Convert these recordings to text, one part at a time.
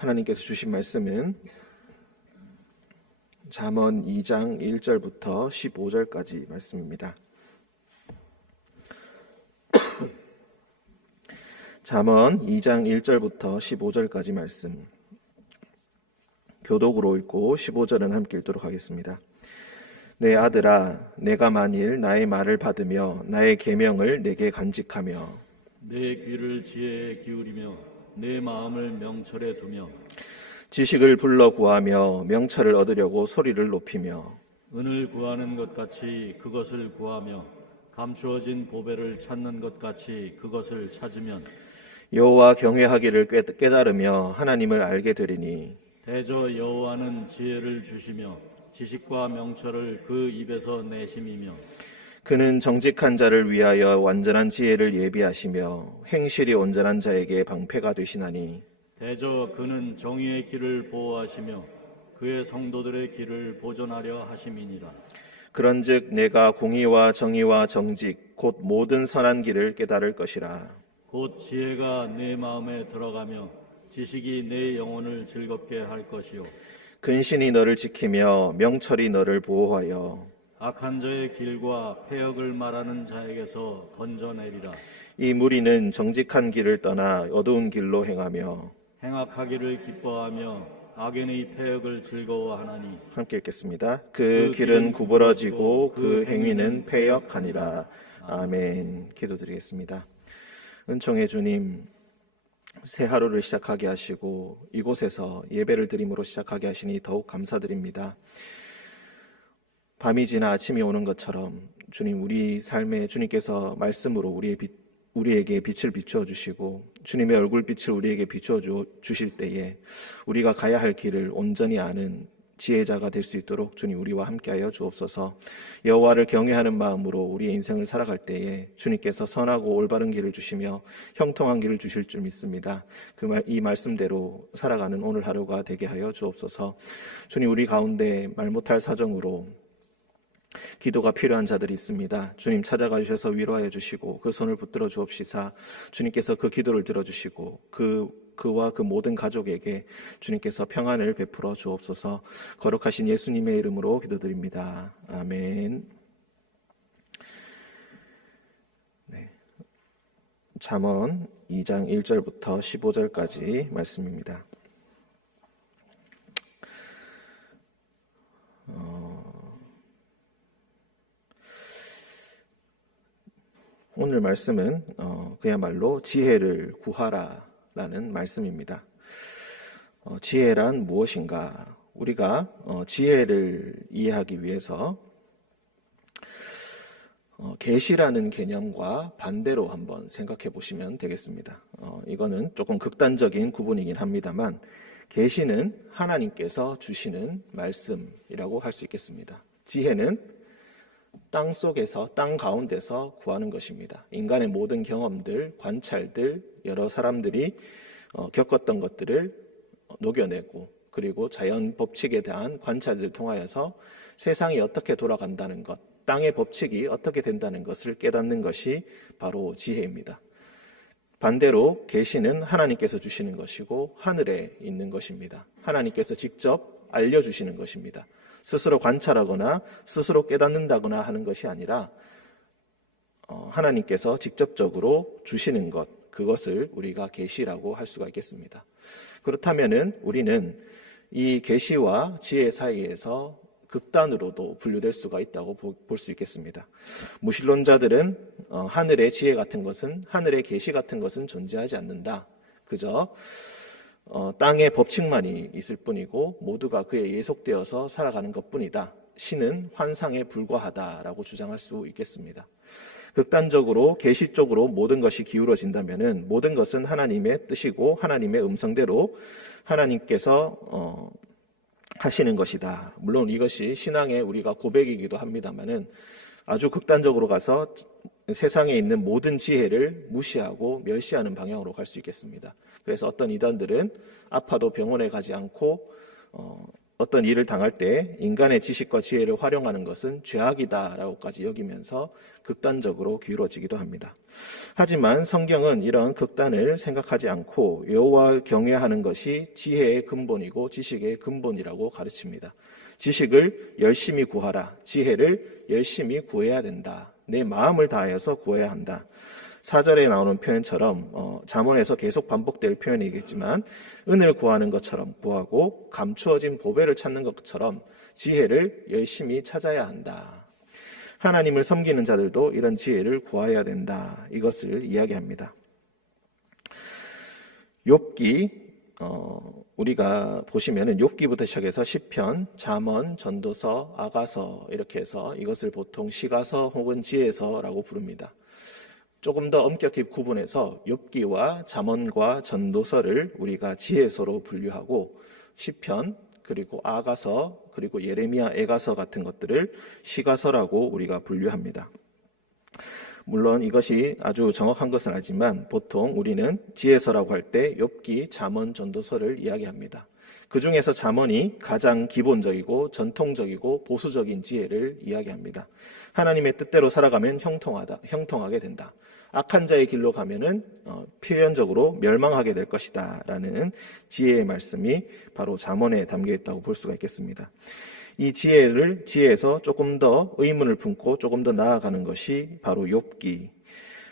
하나님께서 주신 말씀은 잠언 2장 1절부터 15절까지 말씀입니다. 잠언 2장 1절부터 15절까지 말씀 교독으로 읽고 15절은 함께 읽도록 하겠습니다. 내 아들아, 내가 만일 나의 말을 받으며 나의 계명을 내게 간직하며 내 귀를 지혜에 기울이며 내 마음을 명철에 두며 지식을 불러 구하며 명철을 얻으려고 소리를 높이며 은을 구하는 것 같이 그것을 구하며 감추어진 보배를 찾는 것 같이 그것을 찾으면 여호와 경외하기를 깨달으며 하나님을 알게 되리니 대저 여호와는 지혜를 주시며 지식과 명철을 그 입에서 내심이며 그는 정직한 자를 위하여 완전한 지혜를 예비하시며 행실이 온전한 자에게 방패가 되시나니 대저 그는 정의의 길을 보호하시며 그의 성도들의 길을 보존하려 하심이니라. 그런즉 내가 공의와 정의와 정직 곧 모든 선한 길을 깨달을 것이라. 곧 지혜가 내 마음에 들어가며 지식이 내 영혼을 즐겁게 할 것이요 근신이 너를 지키며 명철이 너를 보호하여 악한 자의 길과 패역을 말하는 자에게서 건져내리라. 이 무리는 정직한 길을 떠나 어두운 길로 행하며 행악하기를 기뻐하며 악인의 패역을 즐거워하나니 함께 읽겠습니다. 그 길은 구부러지고 그 행위는 패역하니라. 아멘. 기도드리겠습니다. 은총의 주님, 새 하루를 시작하게 하시고 이곳에서 예배를 드림으로 시작하게 하시니 더욱 감사드립니다. 밤이 지나 아침이 오는 것처럼 주님, 우리 삶에 주님께서 말씀으로 우리에게 빛을 비추어 주시고 주님의 얼굴빛을 우리에게 비추어 주실 때에 우리가 가야 할 길을 온전히 아는 지혜자가 될 수 있도록 주님 우리와 함께하여 주옵소서. 여호와를 경외하는 마음으로 우리의 인생을 살아갈 때에 주님께서 선하고 올바른 길을 주시며 형통한 길을 주실 줄 믿습니다. 이 말씀대로 살아가는 오늘 하루가 되게 하여 주옵소서. 주님, 우리 가운데 말 못할 사정으로 기도가 필요한 자들이 있습니다. 주님 찾아가 주셔서 위로하여 주시고 그 손을 붙들어 주옵시사 주님께서 그 기도를 들어주시고 그와 그 모든 가족에게 주님께서 평안을 베풀어 주옵소서. 거룩하신 예수님의 이름으로 기도드립니다. 아멘. 네. 잠언 2장 1절부터 15절까지 말씀입니다. 오늘 말씀은 그야말로 지혜를 구하라라는 말씀입니다. 지혜란 무엇인가? 우리가 지혜를 이해하기 위해서 계시라는 개념과 반대로 한번 생각해 보시면 되겠습니다. 이거는 조금 극단적인 구분이긴 합니다만 계시는 하나님께서 주시는 말씀이라고 할 수 있겠습니다. 지혜는 땅 속에서, 땅 가운데서 구하는 것입니다. 인간의 모든 경험들, 관찰들, 여러 사람들이 겪었던 것들을 녹여내고 그리고 자연 법칙에 대한 관찰들을 통하여서 세상이 어떻게 돌아간다는 것, 땅의 법칙이 어떻게 된다는 것을 깨닫는 것이 바로 지혜입니다. 반대로 계시는 하나님께서 주시는 것이고 하늘에 있는 것입니다. 하나님께서 직접 알려주시는 것입니다. 스스로 관찰하거나 스스로 깨닫는다거나 하는 것이 아니라 하나님께서 직접적으로 주시는 것, 그것을 우리가 계시라고 할 수가 있겠습니다. 그렇다면은 우리는 이 계시와 지혜 사이에서 극단으로도 분류될 수가 있다고 볼 수 있겠습니다. 무신론자들은 하늘의 지혜 같은 것은, 하늘의 계시 같은 것은 존재하지 않는다. 그저 땅의 법칙만이 있을 뿐이고 모두가 그에 예속되어서 살아가는 것뿐이다. 신은 환상에 불과하다라고 주장할 수 있겠습니다. 극단적으로 계시 쪽으로 모든 것이 기울어진다면은 모든 것은 하나님의 뜻이고 하나님의 음성대로 하나님께서 하시는 것이다. 물론 이것이 신앙의 우리가 고백이기도 합니다만은 아주 극단적으로 가서 세상에 있는 모든 지혜를 무시하고 멸시하는 방향으로 갈 수 있겠습니다. 그래서 어떤 이단들은 아파도 병원에 가지 않고 어떤 일을 당할 때 인간의 지식과 지혜를 활용하는 것은 죄악이다라고까지 여기면서 극단적으로 기울어지기도 합니다. 하지만 성경은 이런 극단을 생각하지 않고 여호와를 경외하는 것이 지혜의 근본이고 지식의 근본이라고 가르칩니다. 지식을 열심히 구하라. 지혜를 열심히 구해야 된다. 내 마음을 다하여서 구해야 한다. 4절에 나오는 표현처럼 잠언에서 계속 반복될 표현이겠지만 은을 구하는 것처럼 구하고 감추어진 보배를 찾는 것처럼 지혜를 열심히 찾아야 한다. 하나님을 섬기는 자들도 이런 지혜를 구해야 된다. 이것을 이야기합니다. 욥기 우리가 보시면은 욥기부터 시작해서 시편, 잠언, 전도서, 아가서 이렇게 해서 이것을 보통 시가서 혹은 지혜서라고 부릅니다. 조금 더 엄격히 구분해서 욥기와 잠언과 전도서를 우리가 지혜서로 분류하고 시편 그리고 아가서 그리고 예레미야 애가서 같은 것들을 시가서라고 우리가 분류합니다. 물론 이것이 아주 정확한 것은 아니지만 보통 우리는 지혜서라고 할 때 욥기, 잠언, 전도서를 이야기합니다. 그 중에서 잠언이 가장 기본적이고 전통적이고 보수적인 지혜를 이야기합니다. 하나님의 뜻대로 살아가면 형통하게 된다. 악한 자의 길로 가면은 필연적으로 멸망하게 될 것이다 라는 지혜의 말씀이 바로 잠언에 담겨 있다고 볼 수가 있겠습니다. 이 지혜에서 조금 더 의문을 품고 조금 더 나아가는 것이 바로 욥기.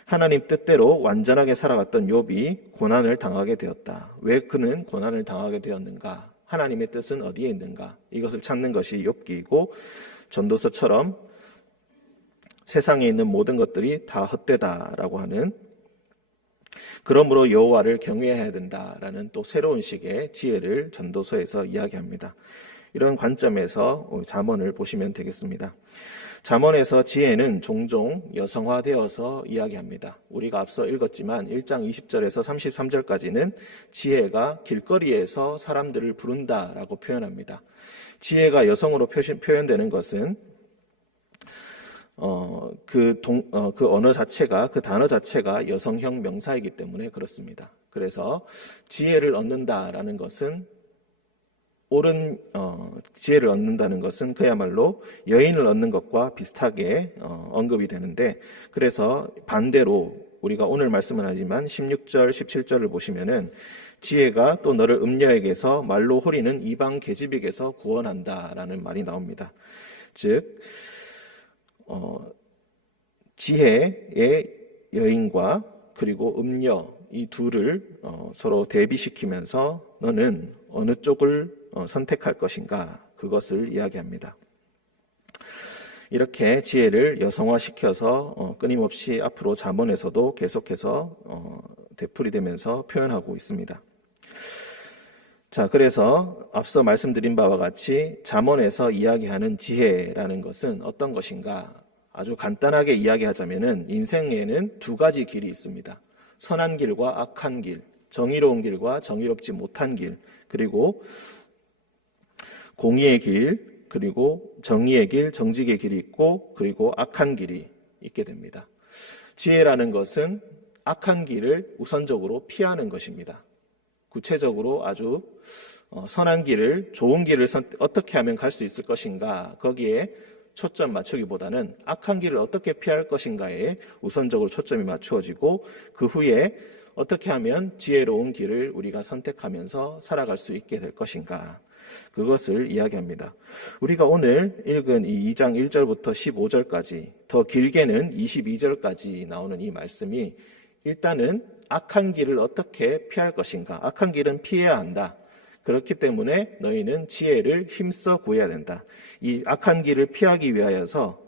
하나님 뜻대로 완전하게 살아갔던 욥이 고난을 당하게 되었다. 왜 그는 고난을 당하게 되었는가? 하나님의 뜻은 어디에 있는가? 이것을 찾는 것이 욥기이고 전도서처럼 세상에 있는 모든 것들이 다 헛되다라고 하는 그러므로 여호와를 경외해야 된다라는 또 새로운 식의 지혜를 전도서에서 이야기합니다. 이런 관점에서 잠언을 보시면 되겠습니다. 잠언에서 지혜는 종종 여성화되어서 이야기합니다. 우리가 앞서 읽었지만 1장 20절에서 33절까지는 지혜가 길거리에서 사람들을 부른다라고 표현합니다. 지혜가 여성으로 표현되는 것은 그 언어 자체가, 그 단어 자체가 여성형 명사이기 때문에 그렇습니다. 그래서 지혜를 얻는다라는 것은 지혜를 얻는다는 것은 그야말로 여인을 얻는 것과 비슷하게 언급이 되는데, 그래서 반대로 우리가 오늘 말씀은 하지만 16절, 17절을 보시면은 지혜가 또 너를 음녀에게서 말로 호리는 이방 계집에게서 구원한다라는 말이 나옵니다. 즉 지혜의 여인과 그리고 음녀 이 둘을 서로 대비시키면서 너는 어느 쪽을 선택할 것인가 그것을 이야기합니다. 이렇게 지혜를 여성화시켜서 끊임없이 앞으로 잠언에서도 계속해서 되풀이되면서 표현하고 있습니다. 자, 그래서 앞서 말씀드린 바와 같이 잠언에서 이야기하는 지혜라는 것은 어떤 것인가? 아주 간단하게 이야기하자면은 인생에는 두 가지 길이 있습니다. 선한 길과 악한 길, 정의로운 길과 정의롭지 못한 길, 그리고 공의의 길, 그리고 정의의 길, 정직의 길이 있고, 그리고 악한 길이 있게 됩니다. 지혜라는 것은 악한 길을 우선적으로 피하는 것입니다. 구체적으로 아주 선한 길을, 좋은 길을 어떻게 하면 갈 수 있을 것인가, 거기에 초점 맞추기보다는 악한 길을 어떻게 피할 것인가에 우선적으로 초점이 맞추어지고 그 후에 어떻게 하면 지혜로운 길을 우리가 선택하면서 살아갈 수 있게 될 것인가, 그것을 이야기합니다. 우리가 오늘 읽은 이 2장 1절부터 15절까지, 더 길게는 22절까지 나오는 이 말씀이 일단은 악한 길을 어떻게 피할 것인가, 악한 길은 피해야 한다. 그렇기 때문에 너희는 지혜를 힘써 구해야 된다. 이 악한 길을 피하기 위하여서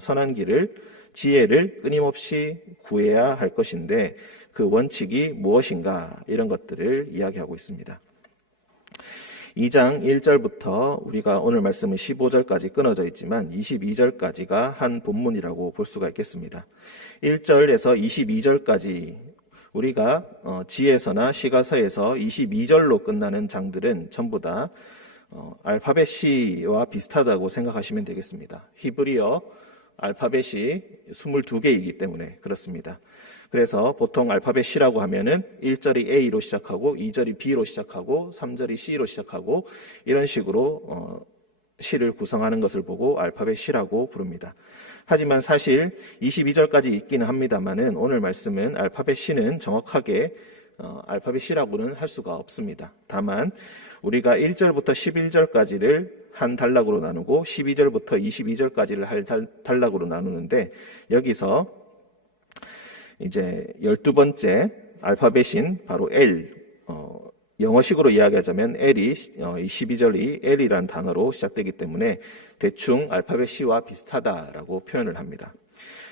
선한 길을, 지혜를 끊임없이 구해야 할 것인데 그 원칙이 무엇인가, 이런 것들을 이야기하고 있습니다. 2장 1절부터 우리가 오늘 말씀은 15절까지 끊어져 있지만 22절까지가 한 본문이라고 볼 수가 있겠습니다. 1절에서 22절까지 우리가 지혜서나 시가서에서 22절로 끝나는 장들은 전부 다 알파벳 C와 비슷하다고 생각하시면 되겠습니다. 히브리어 알파벳이 22개이기 때문에 그렇습니다. 그래서 보통 알파벳 C라고 하면은 1절이 A로 시작하고 2절이 B로 시작하고 3절이 C로 시작하고 이런 식으로 C를 구성하는 것을 보고 알파벳 C라고 부릅니다. 하지만 사실 22절까지 있기는 합니다만은 오늘 말씀은 알파벳 C는 정확하게 알파벳 C라고는 할 수가 없습니다. 다만 우리가 1절부터 11절까지를 한 단락으로 나누고 12절부터 22절까지를 할 단락으로 나누는데 여기서 이제 12번째 알파벳인 바로 L, 영어식으로 이야기하자면 L이 12절이 L이라는 단어로 시작되기 때문에 대충 알파벳 C와 비슷하다라고 표현을 합니다.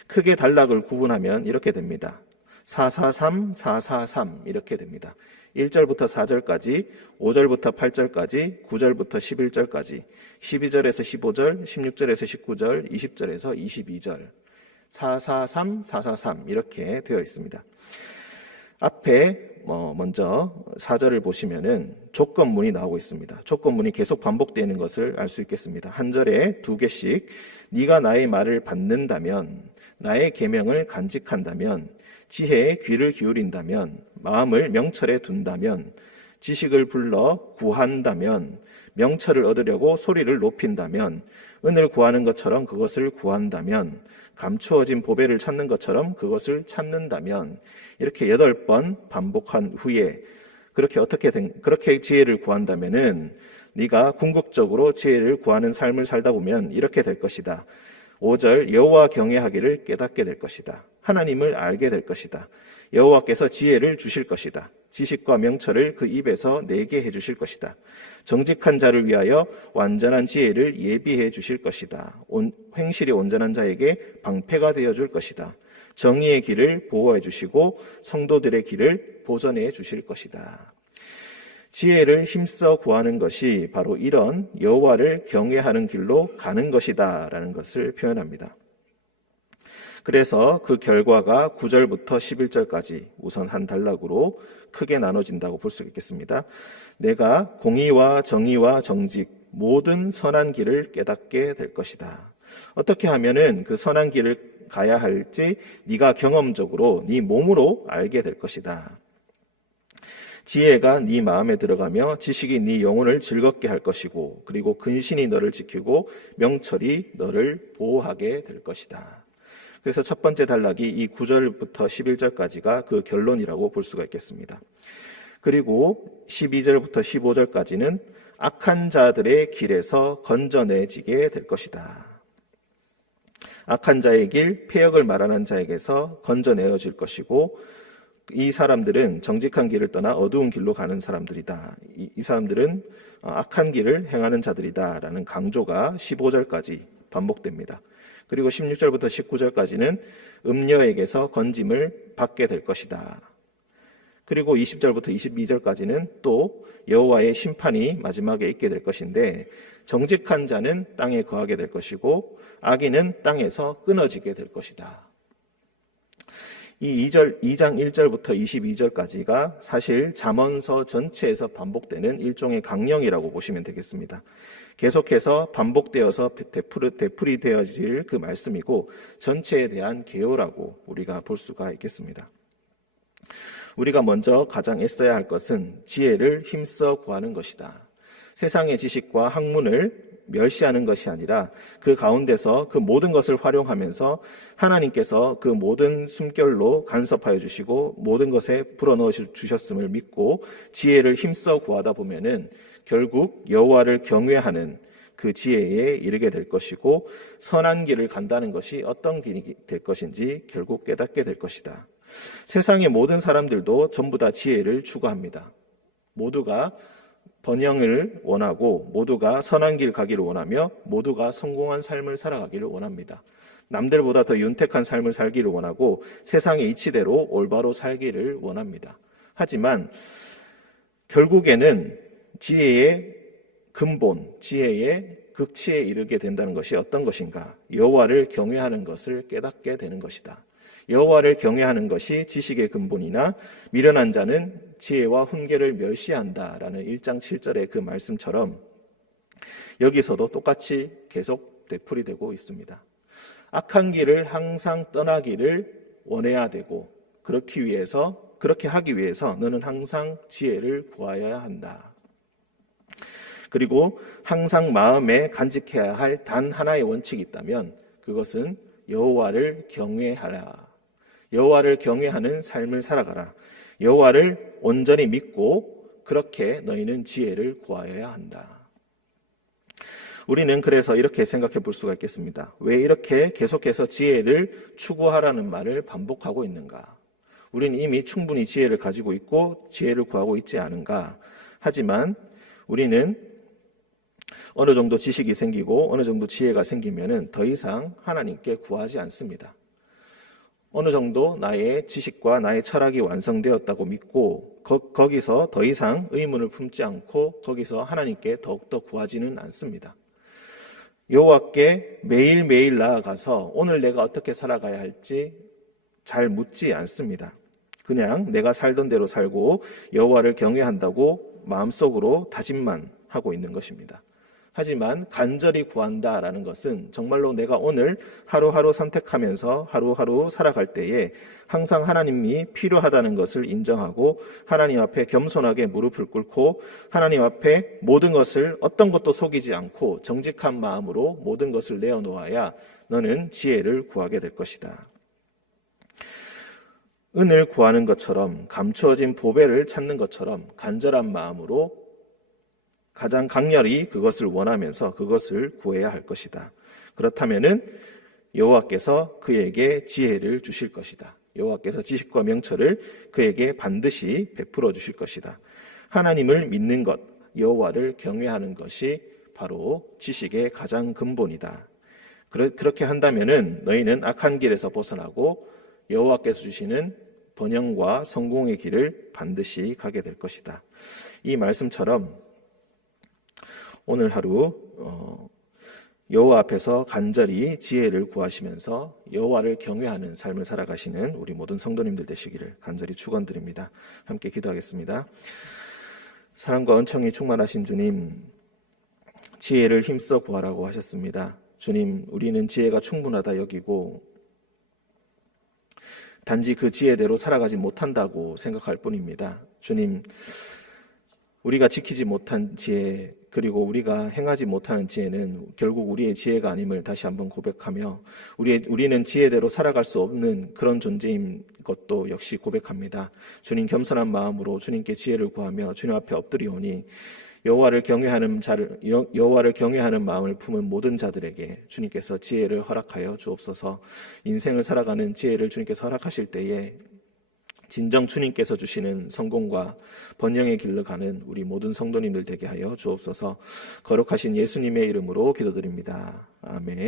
크게 단락을 구분하면 이렇게 됩니다. 443, 443 이렇게 됩니다. 1절부터 4절까지, 5절부터 8절까지, 9절부터 11절까지, 12절에서 15절, 16절에서 19절, 20절에서 22절, 443, 443 이렇게 되어 있습니다. 앞에 먼저 4절을 보시면은 조건문이 나오고 있습니다. 조건문이 계속 반복되는 것을 알 수 있겠습니다. 한 절에 2개씩 네가 나의 말을 받는다면, 나의 계명을 간직한다면, 지혜에 귀를 기울인다면, 마음을 명철에 둔다면, 지식을 불러 구한다면, 명철을 얻으려고 소리를 높인다면, 은을 구하는 것처럼 그것을 구한다면, 감추어진 보배를 찾는 것처럼 그것을 찾는다면, 이렇게 8번 반복한 후에 그렇게 지혜를 구한다면은 네가 궁극적으로 지혜를 구하는 삶을 살다 보면 이렇게 될 것이다. 5절 여호와 경외하기를 깨닫게 될 것이다. 하나님을 알게 될 것이다. 여호와께서 지혜를 주실 것이다. 지식과 명철을 그 입에서 내게 해주실 것이다. 정직한 자를 위하여 완전한 지혜를 예비해 주실 것이다. 행실이 온전한 자에게 방패가 되어줄 것이다. 정의의 길을 보호해 주시고 성도들의 길을 보전해 주실 것이다. 지혜를 힘써 구하는 것이 바로 이런 여호와를 경외하는 길로 가는 것이다 라는 것을 표현합니다. 그래서 그 결과가 9절부터 11절까지 우선 한 단락으로 크게 나눠진다고 볼 수 있겠습니다. 내가 공의와 정의와 정직 모든 선한 길을 깨닫게 될 것이다. 어떻게 하면은 그 선한 길을 가야 할지 네가 경험적으로 네 몸으로 알게 될 것이다. 지혜가 네 마음에 들어가며 지식이 네 영혼을 즐겁게 할 것이고 그리고 근신이 너를 지키고 명철이 너를 보호하게 될 것이다. 그래서 첫 번째 단락이 이 9절부터 11절까지가 그 결론이라고 볼 수가 있겠습니다. 그리고 12절부터 15절까지는 악한 자들의 길에서 건져내지게 될 것이다. 악한 자의 길, 폐역을 말하는 자에게서 건져내어질 것이고 이 사람들은 정직한 길을 떠나 어두운 길로 가는 사람들이다. 이 사람들은 악한 길을 행하는 자들이다 라는 강조가 15절까지 반복됩니다. 그리고 16절부터 19절까지는 음녀에게서 건짐을 받게 될 것이다. 그리고 20절부터 22절까지는 또 여호와의 심판이 마지막에 있게 될 것인데 정직한 자는 땅에 거하게 될 것이고 악인은 땅에서 끊어지게 될 것이다. 이 2장 1절부터 22절까지가 사실 잠언서 전체에서 반복되는 일종의 강령이라고 보시면 되겠습니다. 계속해서 반복되어서 되풀이 되어질 그 말씀이고 전체에 대한 개요라고 우리가 볼 수가 있겠습니다. 우리가 먼저 가장 애써야 할 것은 지혜를 힘써 구하는 것이다. 세상의 지식과 학문을 멸시하는 것이 아니라 그 가운데서 그 모든 것을 활용하면서 하나님께서 그 모든 숨결로 간섭하여 주시고 모든 것에 불어넣어 주셨음을 믿고 지혜를 힘써 구하다 보면은 결국 여호와를 경외하는 그 지혜에 이르게 될 것이고 선한 길을 간다는 것이 어떤 길이 될 것인지 결국 깨닫게 될 것이다. 세상의 모든 사람들도 전부 다 지혜를 추구합니다. 모두가 번영을 원하고 모두가 선한 길 가기를 원하며 모두가 성공한 삶을 살아가기를 원합니다. 남들보다 더 윤택한 삶을 살기를 원하고 세상의 이치대로 올바로 살기를 원합니다. 하지만 결국에는 지혜의 근본, 지혜의 극치에 이르게 된다는 것이 어떤 것인가? 여호와를 경외하는 것을 깨닫게 되는 것이다. 여호와를 경외하는 것이 지식의 근본이나 미련한 자는 지혜와 훈계를 멸시한다라는 1장 7절의 그 말씀처럼 여기서도 똑같이 계속 되풀이되고 있습니다. 악한 길을 항상 떠나기를 원해야 되고 그렇게 하기 위해서 너는 항상 지혜를 구하여야 한다. 그리고 항상 마음에 간직해야 할 단 하나의 원칙이 있다면 그것은 여호와를 경외하라. 여호와를 경외하는 삶을 살아가라. 여호와를 온전히 믿고 그렇게 너희는 지혜를 구하여야 한다. 우리는 그래서 이렇게 생각해 볼 수가 있겠습니다. 왜 이렇게 계속해서 지혜를 추구하라는 말을 반복하고 있는가? 우리는 이미 충분히 지혜를 가지고 있고 지혜를 구하고 있지 않은가? 하지만 우리는 어느 정도 지식이 생기고 어느 정도 지혜가 생기면은 더 이상 하나님께 구하지 않습니다. 어느 정도 나의 지식과 나의 철학이 완성되었다고 믿고 거기서 더 이상 의문을 품지 않고 거기서 하나님께 더욱더 구하지는 않습니다. 여호와께 매일매일 나아가서 오늘 내가 어떻게 살아가야 할지 잘 묻지 않습니다. 그냥 내가 살던 대로 살고 여호와를 경외한다고 마음속으로 다짐만 하고 있는 것입니다. 하지만 간절히 구한다라는 것은 정말로 내가 오늘 하루하루 선택하면서 하루하루 살아갈 때에 항상 하나님이 필요하다는 것을 인정하고 하나님 앞에 겸손하게 무릎을 꿇고 하나님 앞에 모든 것을 어떤 것도 속이지 않고 정직한 마음으로 모든 것을 내어놓아야 너는 지혜를 구하게 될 것이다. 은을 구하는 것처럼 감추어진 보배를 찾는 것처럼 간절한 마음으로 가장 강렬히 그것을 원하면서 그것을 구해야 할 것이다. 그렇다면은 여호와께서 그에게 지혜를 주실 것이다. 여호와께서 지식과 명철을 그에게 반드시 베풀어 주실 것이다. 하나님을 믿는 것, 여호와를 경외하는 것이 바로 지식의 가장 근본이다. 그렇게 한다면은 너희는 악한 길에서 벗어나고 여호와께서 주시는 번영과 성공의 길을 반드시 가게 될 것이다. 이 말씀처럼 오늘 하루 여호와 앞에서 간절히 지혜를 구하시면서 여호와를 경외하는 삶을 살아가시는 우리 모든 성도님들 되시기를 간절히 축원드립니다. 함께 기도하겠습니다. 사랑과 은총이 충만하신 주님, 지혜를 힘써 구하라고 하셨습니다. 주님, 우리는 지혜가 충분하다 여기고 단지 그 지혜대로 살아가지 못한다고 생각할 뿐입니다. 주님, 우리가 지키지 못한 지혜 그리고 우리가 행하지 못하는 지혜는 결국 우리의 지혜가 아님을 다시 한번 고백하며 우리는 지혜대로 살아갈 수 없는 그런 존재인 것도 역시 고백합니다. 주님, 겸손한 마음으로 주님께 지혜를 구하며 주님 앞에 엎드리오니 여호와를 경외하는 마음을 품은 모든 자들에게 주님께서 지혜를 허락하여 주옵소서. 인생을 살아가는 지혜를 주님께서 허락하실 때에 진정 주님께서 주시는 성공과 번영의 길로 가는 우리 모든 성도님들 되게 하여 주옵소서. 거룩하신 예수님의 이름으로 기도드립니다. 아멘.